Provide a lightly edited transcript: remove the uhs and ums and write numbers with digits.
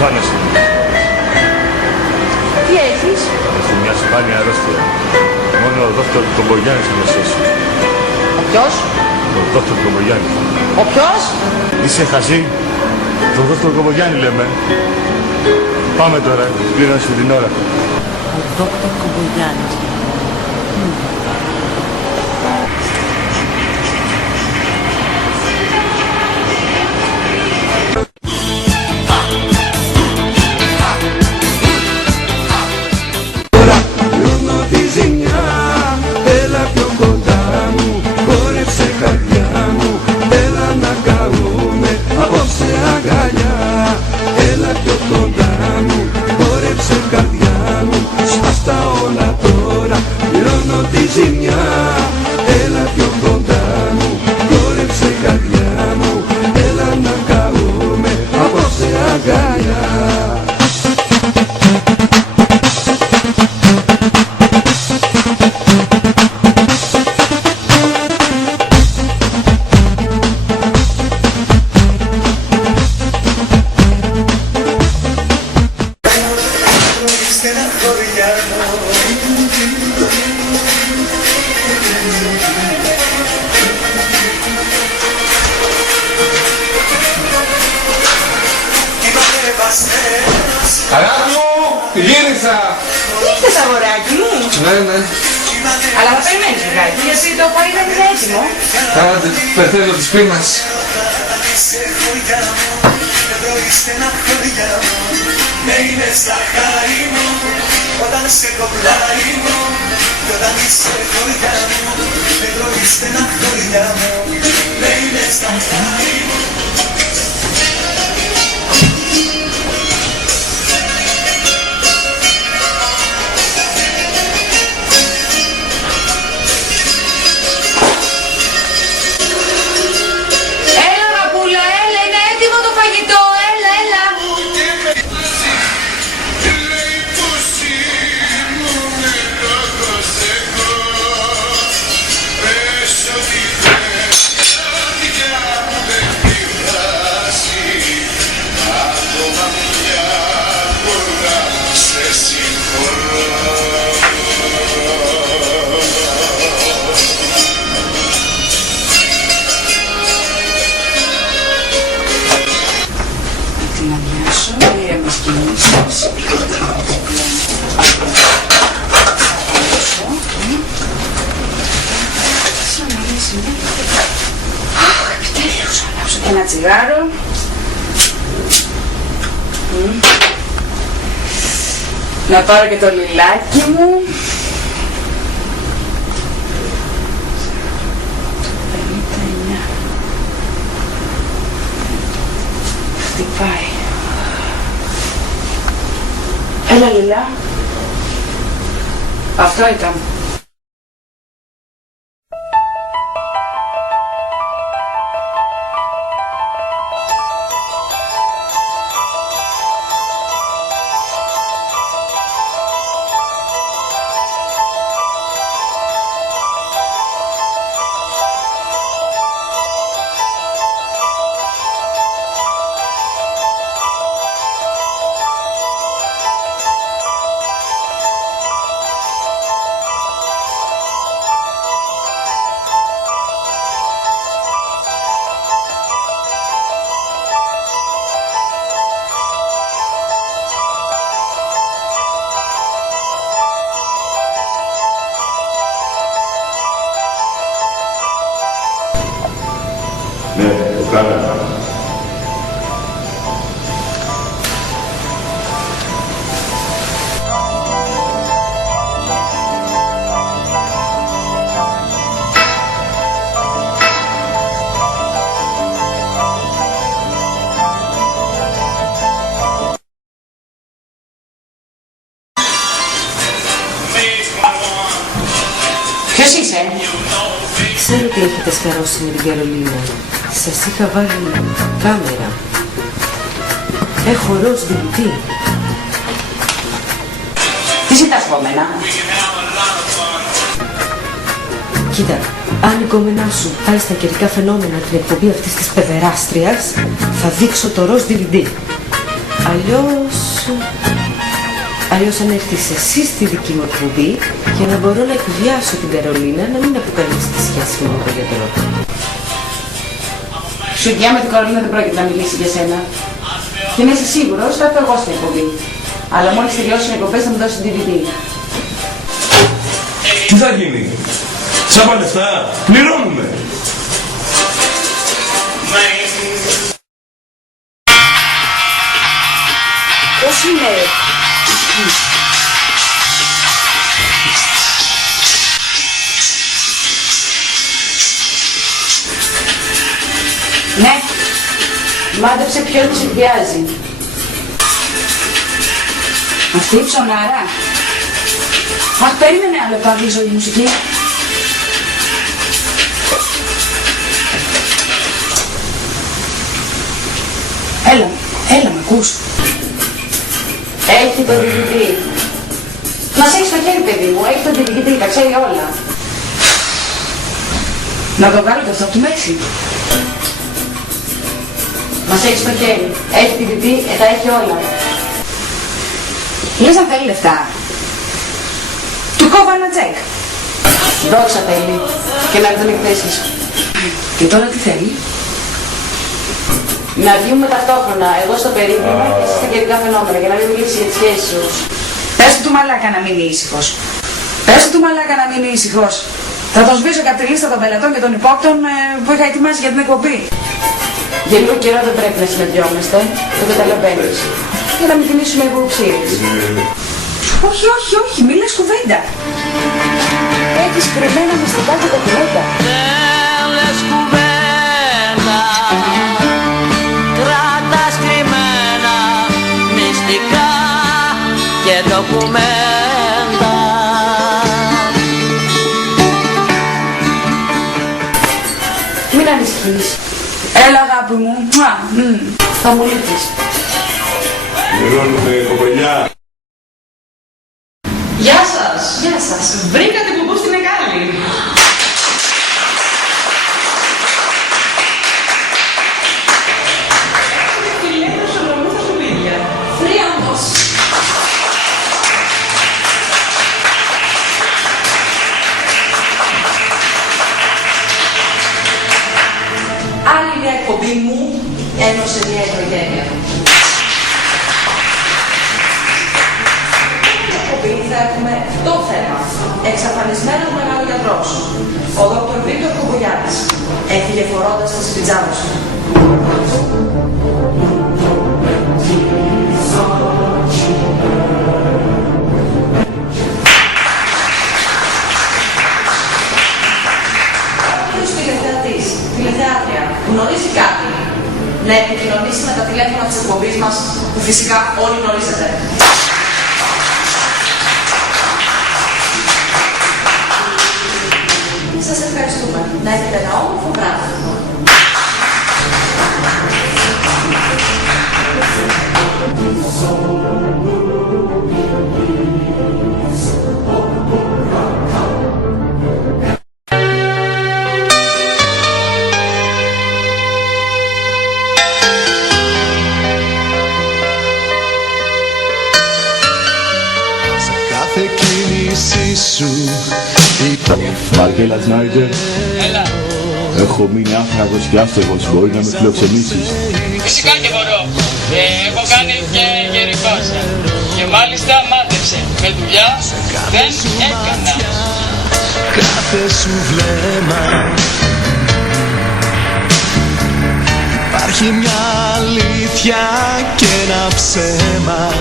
φάνεσαι. Τι έχεις? Έχω μια σπάνια αρρώστια. Μόνο ο δόκτωρ Κομπογιάννης θα με σώσει. Ο ποιος? Ο δόκτωρ Κομπογιάννης. Ο ποιος? Είσαι χαζή? Τον δόκτωρ Κομπογιάννη λέμε. Πάμε τώρα, πλήρωσε την ώρα. Ο δόκτωρ Κομπογιάννης. Αγάπη μου, γύρισα! Ήρθες αγοράκι μου. Ναι. Αλλά θα περιμένεις λιγάκι, γιατί το φαΐ δεν είναι έτοιμο. Άντε, πεθαίνω της πείνας. Επιτέλους, ανάψω και ένα τσιγάρο. Να πάρω και το λιλάκι μου. 59. Χτυπάει. Έλα Λιλά. Αυτό ήταν. Ναι, το κάναμε. Ποιος είσαι? Ξέρω ότι έχετε σφαιρώσει με την Καρολίνα. Σας είχα βάλει κάμερα. Έχω ροζ δηλητή. Τι ζητάς από μένα? Κοίτα, αν η κόμενά σου πάει στα καιρικά φαινόμενα την εκπομπή αυτής της παιδεράστριας, θα δείξω το ροζ δηλητή. Αλλιώς αν έρθεις εσύ στη δική μου εκπομπή για να μπορώ να εκβιάσω την Καρολίνα να μην αποκαλύψει τη σχέση μου με τον γιατρό. Σου με την Καρολίνα δεν πρόκειται να μιλήσει για σένα. Και να είσαι σίγουρος, θα έρθω εγώ στην εκπομπή. Αλλά μόλις τελειώσουν οι εκπομπές θα μου δώσει την DVD. Τι θα γίνει? Σάπα λεφτά, πληρώνουμε. Πώς είναι? Ναι. Μάντεψε ποιον της εκβιάζει. Αυτή η ψωνάρα. Αχ, περίμενε ένα λεπτό, αγγίζω η μουσική. Έλα, μ' ακούς? Έχει το DVD. Μας έχει στο χέρι, παιδί μου, έχει το DVD, τα ξέρει όλα. Να το βγάλω και αυτό από τη μέση. Μας έχει στο χέρι, έχει DVD, τα έχει όλα. Λες να θέλει λεφτά. Του κόβω ένα τσεκ. Δόξα θέλει και να τον εκθέσεις. Και τώρα τι θέλει? Να βγούμε ταυτόχρονα, εγώ στο περίπτωμα και εσείς στα καιρικά φαινόμενα, για να μην μιλήσει για τις σχέσεις σου. Πες του μαλάκα να μείνει ήσυχος. Πες του μαλάκα να μείνει ήσυχος. Θα τον σβήσω και από τη λίστα των πελατών και των υπόπτων που είχα ετοιμάσει για την εκπομπή. Για λίγο καιρό δεν πρέπει να συναντιόμαστε, το καταλαβαίνεις. Για να μην κινήσουμε υποψίες. Όχι, μη λες κουβέντα. Έχεις κρυμμένα μυστικά και ντοκουμέντα. Δεν λες κουβέντα, κρατάς κρυμμένα μυστικά και ντοκουμέντα. Μην ανησυχείς. Έλα αγάπη μου. Θα μου λείπεις. Πληρώνουμε, κοπελιά. Γεια σας! Γεια σας. Βρήκατε που στη μεγάλη. Έχετε φιλέτο σολομού στα σκουπίδια. Θρίαμβος. Άλλη μια εκπομπή μου ένωσε μια οικογένεια. Θα έχουμε το θέμα. Εξαφανισμένος μεγαλογιατρός. Ο Δ. Βίκτορ Κουμπουλιάτης. Έφυγε φορώντας τις πιτζάμες του. Κάποιος τηλεθεατής, τηλεθεάτρια, γνωρίζει κάτι, να επικοινωνήσει με τα τηλέφωνα της εκπομπής μας, που φυσικά όλοι γνωρίζετε. Σας ευχαριστούμε. Να έχετε ένα όμορφο βράδυ. Σε κάθε κίνησή σου Βαγγέλα Σνάιντερ. Έχω μείνει άφραγος και άστεγος, μπορεί να με φιλοξενήσεις? Φυσικά και μπορώ. Έχω κάνει και γερικός. Και μάλιστα μάθεψε. Με δουλειά δεν έκανα. κάθε σου βλέμμα υπάρχει μια αλήθεια και ένα ψέμα.